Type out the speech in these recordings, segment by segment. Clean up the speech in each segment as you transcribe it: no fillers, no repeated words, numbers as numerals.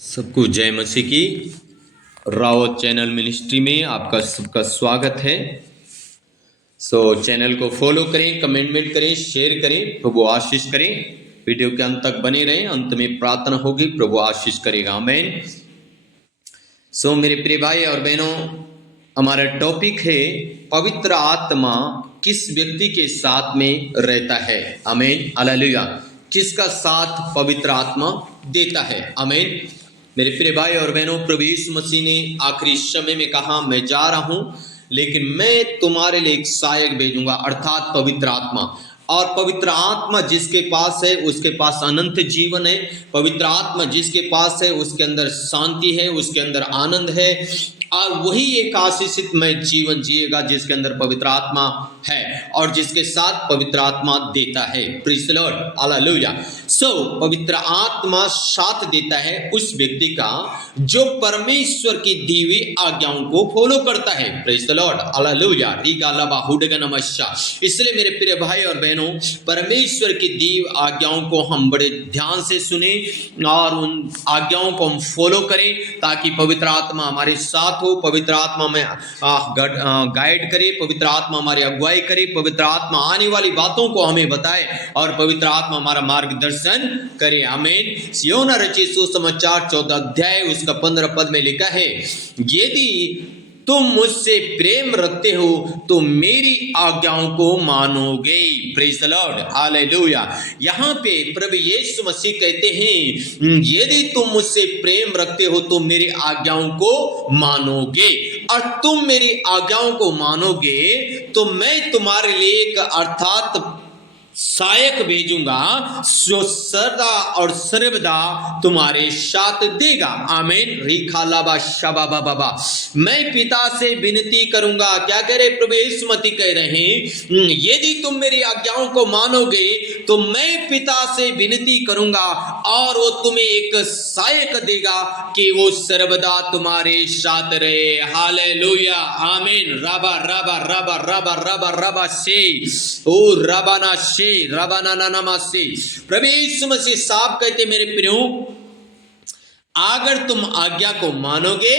सबको जय मसीह की। रावत चैनल मिनिस्ट्री में आपका सबका स्वागत है। चैनल को फॉलो करें, कमेंटमेंट करें, शेयर करें, प्रभु आशीष करें। वीडियो के अंत तक बने रहें, अंत में प्रार्थना होगी, प्रभु आशीष करेगा। आमीन। मेरे प्रिय भाई और बहनों, हमारा टॉपिक है पवित्र आत्मा किस व्यक्ति के साथ में रहता है। आमीन, हालेलुया। किसका साथ पवित्र आत्मा देता है। आमीन। मेरे प्रिय भाई और बहनों, प्रभु यीशु मसीह ने आखिरी समय में कहा, मैं जा रहा हूं लेकिन मैं तुम्हारे लिए एक सहायक भेजूंगा, अर्थात पवित्र आत्मा। और पवित्र आत्मा जिसके पास है उसके पास अनंत जीवन है। पवित्र आत्मा जिसके पास है उसके अंदर शांति है, उसके अंदर आनंद है, और वही एक आशीषितमय जीवन जिएगा जिसके अंदर पवित्र आत्मा है और जिसके साथ पवित्र आत्मा देता है। Praise the Lord, hallelujah. पवित्र आत्मा साथ देता है उस व्यक्ति का जो परमेश्वर की दी हुई आज्ञाओं को फॉलो करता है। Praise the Lord, hallelujah. इसलिए मेरे प्रिय भाई और बहनों, परमेश्वर की दी हुई आज्ञाओं को हम बड़े ध्यान से सुने और उन आज्ञाओं को हम फॉलो करें ताकि पवित्र आत्मा हमारे साथ हो, पवित्र आत्मा में गाइड करे, पवित्र आत्मा हमारी अगुवाई करे, पवित्र आत्मा आने वाली बातों को हमें बताए और पवित्र आत्मा हमारा मार्गदर्शन करे। आमीन। योना रचित सुसमाचार 14 अध्याय उसका 15 पद में लिखा है, यदि तुम मुझसे प्रेम रखते हो तो मेरी आज्ञाओं को मानोगे। Praise the Lord, hallelujah. यहाँ पे प्रभु यीशु मसीह कहते हैं, यदि तुम मुझसे प्रेम रखते हो तो मेरी आज्ञाओं को मानोगे, और तुम मेरी आज्ञाओं को मानोगे तो मैं तुम्हारे लिए एक अर्थात सहायक भेजूंगा जो सदा और सर्वदा तुम्हारे साथ देगा। आमीन। रिखालाबा शबाबा बाबा। मैं पिता से विनती करूंगा। क्या कह रहे प्रभु यीशु मसीह कह रहे हैं, यदि तुम मेरी आज्ञाओं को मानोगे तो मैं पिता से विनती करूंगा और वो तुम्हें एक सहायक देगा कि वो सर्वदा तुम्हारे साथ रहे। हालेलुया, आमीन। रबा रबा रबा रबा रबा रबा से ओ रबाना से रबानानामासे। प्रभु यीशु मसीह साहब कहते, मेरे प्रियो, अगर तुम आज्ञा को मानोगे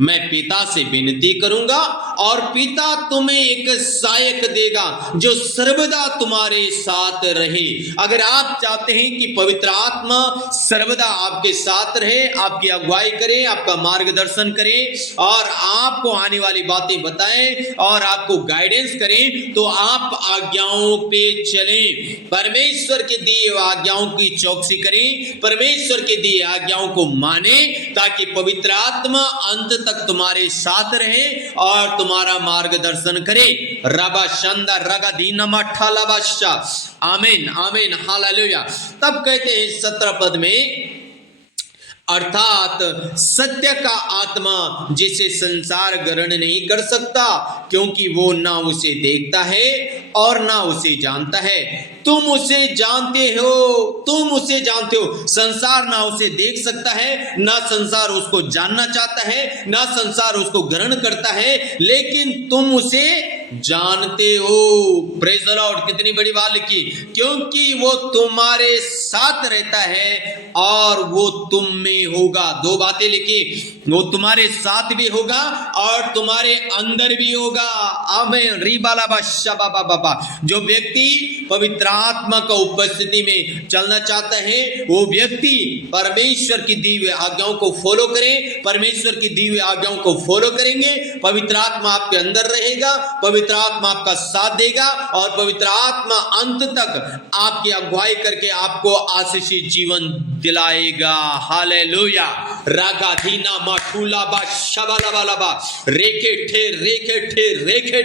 मैं पिता से विनती करूंगा और पिता तुम्हें एक सहायक देगा जो सर्वदा तुम्हारे साथ रहे। अगर आप चाहते हैं कि पवित्र आत्मा सर्वदा आपके साथ रहे, आपकी अगुवाई करे, आपका मार्गदर्शन करे और आपको आने वाली बातें बताएं और आपको गाइडेंस करें, तो आप आज्ञाओं पे चलें, परमेश्वर के दिए आज्ञाओं की चौकसी करें, परमेश्वर के दिए आज्ञाओं को माने, ताकि पवित्र आत्मा अंत तक तुम्हारे साथ रहे और तुम्हारा मार्गदर्शन करे। रबा शंदा रगा दीना मठाला बादशाह। आमीन, आमीन, हालेलुया। तब कहते हैं 17 पद में, अर्थात सत्य का आत्मा जिसे संसार ग्रहण नहीं कर सकता क्योंकि वो ना उसे देखता है और ना उसे जानता है। तुम उसे जानते हो, तुम उसे जानते हो। संसार ना उसे देख सकता है, ना संसार उसको जानना चाहता है, ना संसार उसको ग्रहण करता है, लेकिन तुम उसे जानते हो। Praise the Lord. कितनी बड़ी बात लिखी, क्योंकि वो तुम्हारे साथ रहता है और वो तुम में होगा। दो बातें लिखी, वो तुम्हारे साथ भी होगा और तुम्हारे अंदर भी होगा। आमीन। रिबाला बाबा बाबा। जो व्यक्ति पवित्र आत्मा का उपस्थिति में चलना चाहता है वो व्यक्ति परमेश्वर की दी हुई आज्ञाओं को फॉलो करें, परमेश्वर की दी हुई आज्ञाओं को फॉलो करेंगे, पवित्र आत्मा आपके अंदर रहेगा, पवित्र आत्मा आपका साथ देगा और पवित्र आत्मा अंत तक आपकी अगुवाई करके आपको आशीषित जीवन दिलाएगा। हालेलुया। रागा धीना माठूला बा शबाला बाला बा रेखे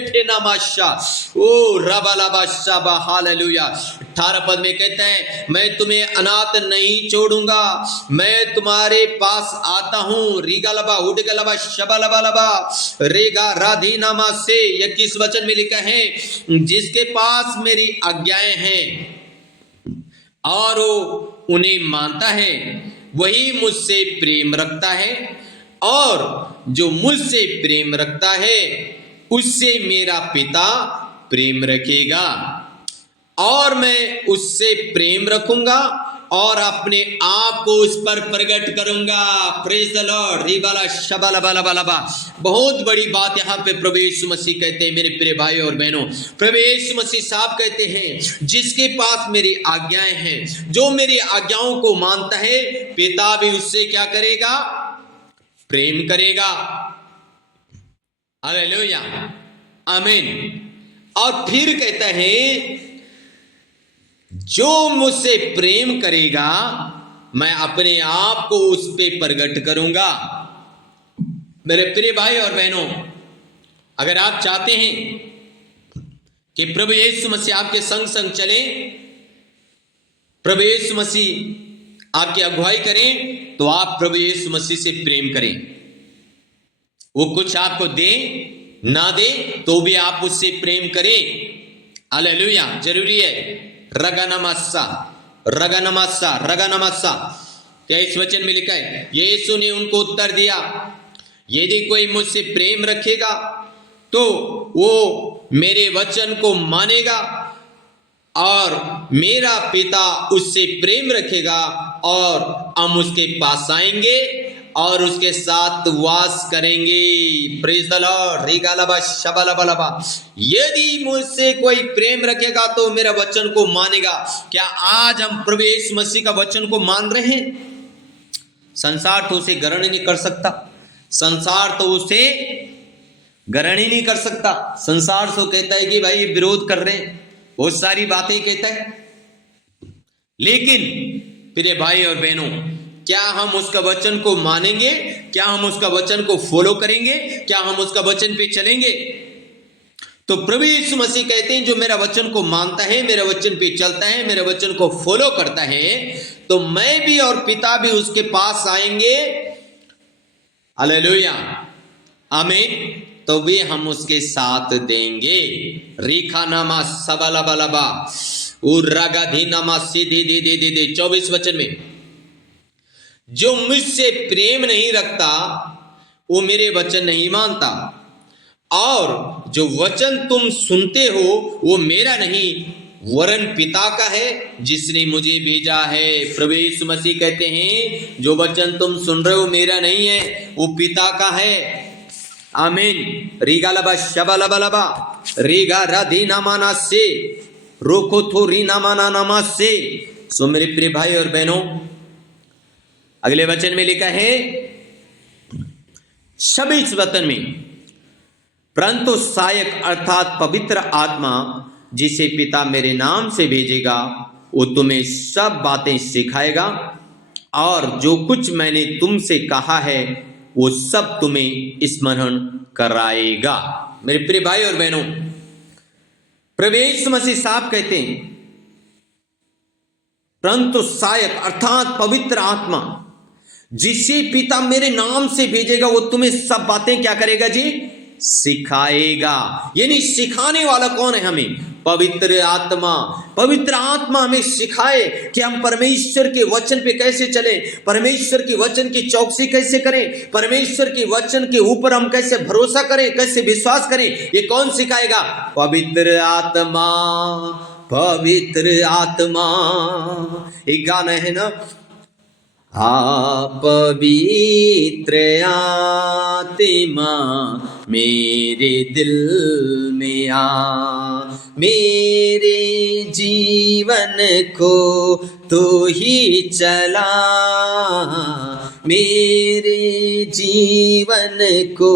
ठे नामाशा ओ रबाला बा शबा। हालेलुया। 18 पद में कहते हैं, मैं तुम्हें अनाथ नहीं छोड़ूंगा, मैं तुम्हारे पास आता हूं। रीगालबा उडगलबा शबालबा रेगा राधीनामा से 21 वचन में लिखा है, जिसके पास मेरी आज्ञाएं हैं और वो उन्हें मानता है वही मुझसे प्रेम रखता है, और जो मुझसे प्रेम रखता है उससे मेरा पिता प्रेम रखेगा और मैं उससे प्रेम रखूंगा और अपने आप को उस पर प्रकट करूंगा। Praise the Lord. रिबाला शबाला बाला बाला बा। बहुत बड़ी बात यहाँ पे प्रभु यीशु मसीह कहते हैं मेरे प्रिय भाई और बहनों। प्रभु यीशु मसीह साहब कहते हैं जिसके पास मेरी आज्ञाएं हैं, जो मेरी आज्ञाओं को मानता है, पिता भी उससे क्या करेगा? प्रेम करेगा। हालेलुया, आमीन। और फिर कहता है जो मुझसे प्रेम करेगा मैं अपने आप को उस पे प्रकट करूंगा। मेरे प्रिय भाई और बहनों, अगर आप चाहते हैं कि प्रभु यीशु मसीह आपके संग संग चले, प्रभु यीशु मसीह आपकी अगुवाई करें, तो आप प्रभु यीशु मसीह से प्रेम करें। वो कुछ आपको दे ना दे तो भी आप उससे प्रेम करें। हालेलुया, जरूरी है। रगनमस्सा रगनमस्सा रगनमस्सा। क्या इस वचन में लिखा है? यीशु ने उनको उत्तर दिया, यदि कोई मुझसे प्रेम रखेगा तो वो मेरे वचन को मानेगा और मेरा पिता उससे प्रेम रखेगा और हम उसके पास आएंगे और उसके साथ वास करेंगे। Praise the Lord. रिगालबा शबलबलबा। यदि मुझसे कोई प्रेम रखेगा तो मेरा वचन को मानेगा। क्या आज हम प्रभु यीशु मसीह का वचन को मान रहे हैं? संसार तो उसे ग्रहण नहीं कर सकता। संसार तो उसे ग्रहण ही नहीं कर सकता। संसार तो कहता है कि भाई ये विरोध कर रहे हैं, बहुत सारी बातें कहता है। लेकिन प्रिय भाई और बहनों, क्या हम उसका वचन को मानेंगे? क्या हम उसका वचन को फॉलो करेंगे? क्या हम उसका वचन पे चलेंगे? तो प्रभु यीशु मसीह कहते हैं जो मेरा वचन को मानता है, मेरे वचन पे चलता है, मेरे वचन को फॉलो करता है, तो मैं भी और पिता भी उसके पास आएंगे। हालेलुया, आमीन। तो भी हम उसके साथ देंगे। रेखा नामा सबला बलबा उर्रागाधी नामा सीधी दी दी दी दी। 24 वचन में, जो मुझसे प्रेम नहीं रखता वो मेरे वचन नहीं मानता, और जो वचन तुम सुनते हो वो मेरा नहीं वरन पिता का है जिसने मुझे भेजा है। प्रभु यीशु मसीह कहते हैं जो वचन तुम सुन रहे हो मेरा नहीं है, वो पिता का है। आमीन। रीगालबा शबलबलबा रीगा राधी नामाना से रोको थो री नामाना नामा से। सो मेरे प्रिय भाई और बहनों, अगले वचन में लिखा है 26 वचन में, परंतु सहायक अर्थात पवित्र आत्मा जिसे पिता मेरे नाम से भेजेगा वो तुम्हें सब बातें सिखाएगा और जो कुछ मैंने तुमसे कहा है वो सब तुम्हें स्मरण कराएगा। मेरे प्रिय भाई और बहनों, प्रभु यीशु मसीह साहब कहते हैं परंतु सहायक अर्थात पवित्र आत्मा जिसे पिता मेरे नाम से भेजेगा वो तुम्हें सब बातें क्या करेगा जी? सिखाएगा। यानी सिखाने वाला कौन है? हमें पवित्र आत्मा। पवित्र आत्मा हमें सिखाए कि हम परमेश्वर के वचन पे कैसे चले, परमेश्वर के वचन की चौकसी कैसे करें, परमेश्वर के वचन के ऊपर हम कैसे भरोसा करें, कैसे विश्वास करें। ये कौन सिखाएगा? पवित्र आत्मा। पवित्र आत्मा। एक गाना है ना, पवित्र आत्मा मेरे दिल में आ, मेरे जीवन को तू ही चला, मेरे जीवन को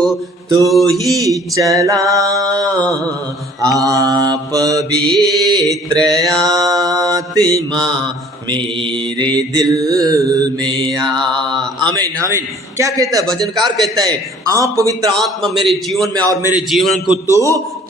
तू ही चला। पवित्र आत्मा मेरे दिल में आ। आमीन आमीन। क्या कहता है भजनकार? कहता है आप पवित्र आत्मा मेरे जीवन में और मेरे जीवन को तू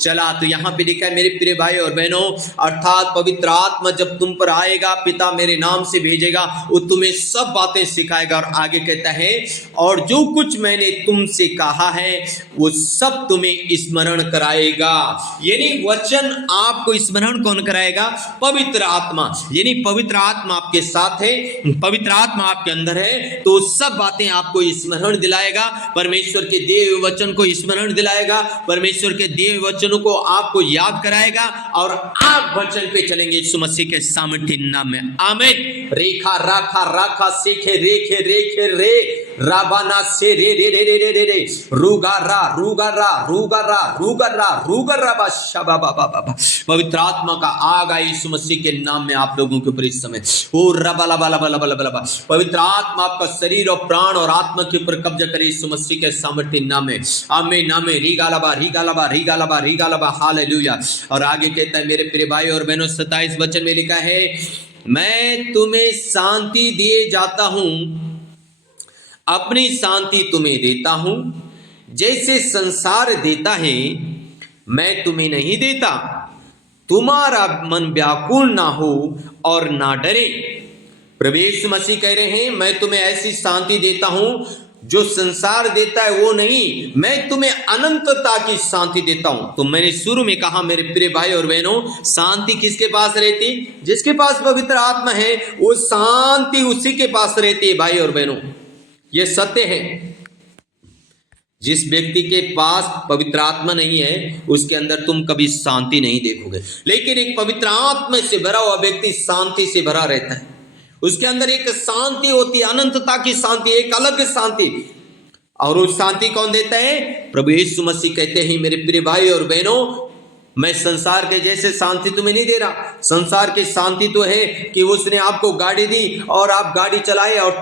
चला। तो यहाँ पे लिखा है मेरे प्रिय भाई और बहनों, अर्थात पवित्र आत्मा जब तुम पर आएगा, पिता मेरे नाम से भेजेगा, वो तुम्हें सब बातें सिखाएगा। और आगे कहता है और जो कुछ मैंने तुमसे कहा है वो सब तुम्हें स्मरण कराएगा। यानी वचन आपको स्मरण कौन कराएगा? पवित्र आत्मा। यानी पवित्र आत्मा आपके साथ है, पवित्र आत्मा आपके अंदर है, तो सब बातें आपको स्मरण दिलाएगा, परमेश्वर के दिए हुए वचन को स्मरण दिलाएगा, परमेश्वर के दिए हुए वचनों को आपको याद कराएगा और आप वचन पे चलेंगे यीशु मसीह के सामर्थ्य नाम में। आमीन। रेखा राखा राखा सेखे रेखे रेखे रे राबाना से रे रे रे रे रे रे रे रूगारा रूगारा रूगारा रूगारा रूगारा बाबा बाबा। पवित्र आत्मा का आग आए यीशु मसीह के नाम में आप लोगों के ऊपर इस समय। ओ रबला बला बला बला बला। पवित्र आत्मा आपका शरीर और प्राण और आत्मा के ऊपर कब्जा करे यीशु मसीह के सामर्थ्य नाम में। आमीन आमीन। रीगालाबा रीगालाबा रीगालाबा रीगालाबा हालेलुया। और आगे कहता है मेरे प्रिय भाई और बहनों 27 वचन में लिखा है, मैं तुम्हें शांति दिए जाता हूं, अपनी शांति तुम्हें देता हूं, जैसे संसार देता है मैं तुम्हें नहीं देता। तुम्हारा मन व्याकुल ना हो और ना डरे। प्रभु यीशु मसीह कह रहे हैं मैं तुम्हें ऐसी शांति देता हूं जो संसार देता है वो नहीं, मैं तुम्हें अनंतता की शांति देता हूं। तो मैंने शुरू में कहा मेरे प्रिय भाई और बहनों, शांति किसके पास रहती? जिसके पास पवित्र आत्मा है वो शांति उसी के पास रहती है। भाई और बहनों ये सत्य है। जिस व्यक्ति के पास पवित्र आत्मा नहीं है उसके अंदर तुम कभी शांति नहीं देखोगे, लेकिन एक पवित्र आत्मा से भरा हुआ व्यक्ति शांति से भरा रहता है। उसके अंदर एक शांति होती है, अनंतता की शांति, एक अलग शांति। और उस शांति कौन देता है? प्रभु यीशु मसीह कहते हैं मेरे प्रिय भाई और बहनों, मैं संसार के जैसे शांति तुम्हें नहीं दे रहा। संसार की शांति तो है कि उसने आपको गाड़ी दी और आप गाड़ी चलाए और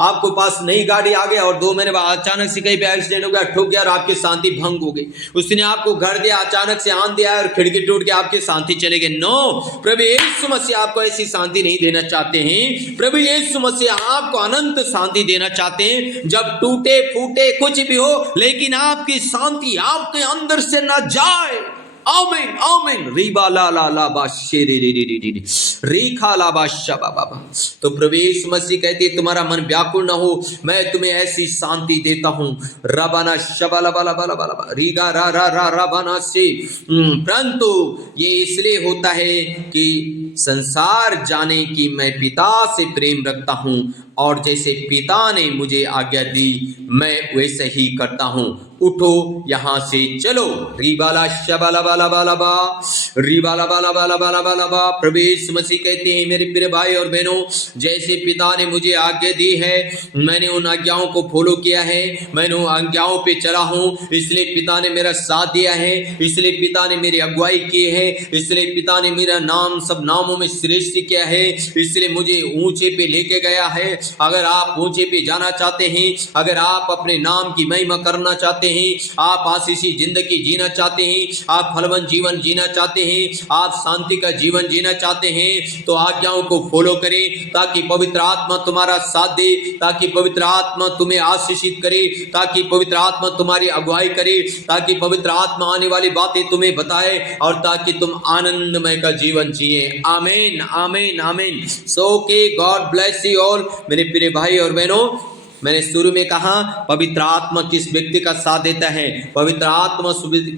आपको पास नई गाड़ी आ गया और 2 महीने बाद अचानक से कहीं पे एक्सीडेंट हो गया, ठुक गया और आपकी शांति भंग हो गई। उसने आपको घर दिया, अचानक से आंधी आया और खिड़की टूट के आपकी शांति चले गए। नो, प्रभु यीशु मसीह आपको ऐसी शांति नहीं देना चाहते हैं। प्रभु यीशु मसीह आपको अनंत शांति देना चाहते हैं। जब टूटे फूटे कुछ भी हो, लेकिन आपकी शांति आपके अंदर से न जाए। आमीन आमीन। रीबा ला ला ला बा शेरे रे रे रे रे रेखा ला बा शबा बाबा। तो प्रभु यीशु मसीह कहते हैं तुम्हारा मन व्याकुल ना हो, मैं तुम्हें ऐसी शांति देता हूं। रबाना शबा ला बा ला बा ला बा रीगा रा रा रा रबाना से। परंतु ये इसलिए होता है कि संसार जाने की मैं पिता से प्रेम रखता हूं और जैसे पिता ने मुझे आज्ञा दी मैं वैसे ही करता हूं। उठो यहां से चलो। रीबाला शबाला बाला बाला बा रीबाला बाला बाला बाला बाला बा। प्रभु यीशु मसीह कहते हैं मेरे प्रिय भाई और बहनों, जैसे पिता ने मुझे आज्ञा दी है मैंने उन आज्ञाओं को फॉलो किया है, मैंने उन आज्ञाओं पे चला हूं, इसलिए पिता ने मेरा साथ दिया है, इसलिए पिता ने मेरी अगुवाई की है, इसलिए पिता ने मेरा नाम सब नामों में श्रेष्ठ किया है, इसलिए मुझे ऊंचे पे लेके गया है। अगर आप ऊंचे पे जाना चाहते हैं, अगर आप अपने नाम की महिमा करना चाहते हैं, आप आशीषी जिंदगी जीना चाहते हैं, आप फलवान जीवन जीना चाहते हैं, आप शांति का जीवन जीना चाहते हैं, तो आज्ञाओं को फॉलो करें ताकि पवित्र आत्मा तुम्हारा साथ दे, ताकि पवित्र आत्मा तुम्हें आशीषित करे, ताकि पवित्र आत्मा तुम्हारी अगुवाई करे, ताकि पवित्र आत्मा आने वाली बातें तुम्हें बताए और ताकि तुम आनंदमय का जीवन जिए। आमीन आमीन आमीन। सो के गॉड ब्लेस यू ऑल। मेरे प्रिय भाई और बहनों, मैंने शुरू में कहा पवित्र आत्मा किस व्यक्ति का साथ देता है? पवित्र आत्मा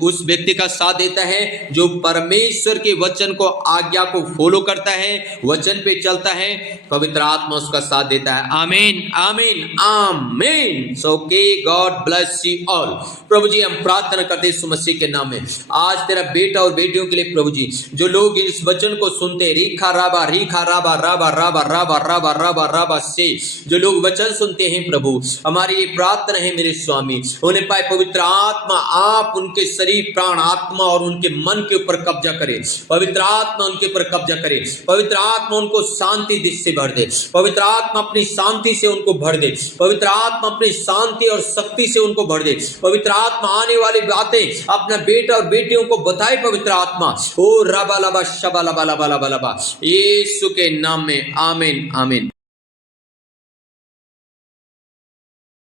उस व्यक्ति का साथ देता है जो परमेश्वर के वचन को आज्ञा को फॉलो करता है, वचन पे चलता है, पवित्र आत्मा उसका साथ देता है। आमीन आमीन आमीन। सो के गॉड ब्लेस यू ऑल। प्रभु जी हम प्रार्थना करते हैं यीशु मसीह के नाम में, आज तेरा बेटा और बेटियों के लिए प्रभु जी जो लोग इस वचन को सुनते हैं, रीखा राबा राबा राबा राबा राबा राबा राबा से जो लोग वचन सुनते हैं प्रभु, हमारी ये प्रार्थना है मेरे स्वामी, उन्हें पाए पवित्र आत्मा आप उनके शरीर प्राण आत्मा और उनके मन के ऊपर कब्जा करे। पवित्र आत्मा उनके ऊपर कब्जा करे। पवित्र आत्मा उनको शांति से भर दे। पवित्र आत्मा अपनी शांति से उनको भर दे। पवित्र आत्मा अपनी शांति और शक्ति से उनको भर दे। पवित्र आत्मा आने वाली बातें अपना बेटा और बेटियों को बताए। पवित्र आत्मा ओ रबा लबा शबा लबा लबा लबा लबा, यीशु के नाम में आमीन आमीन।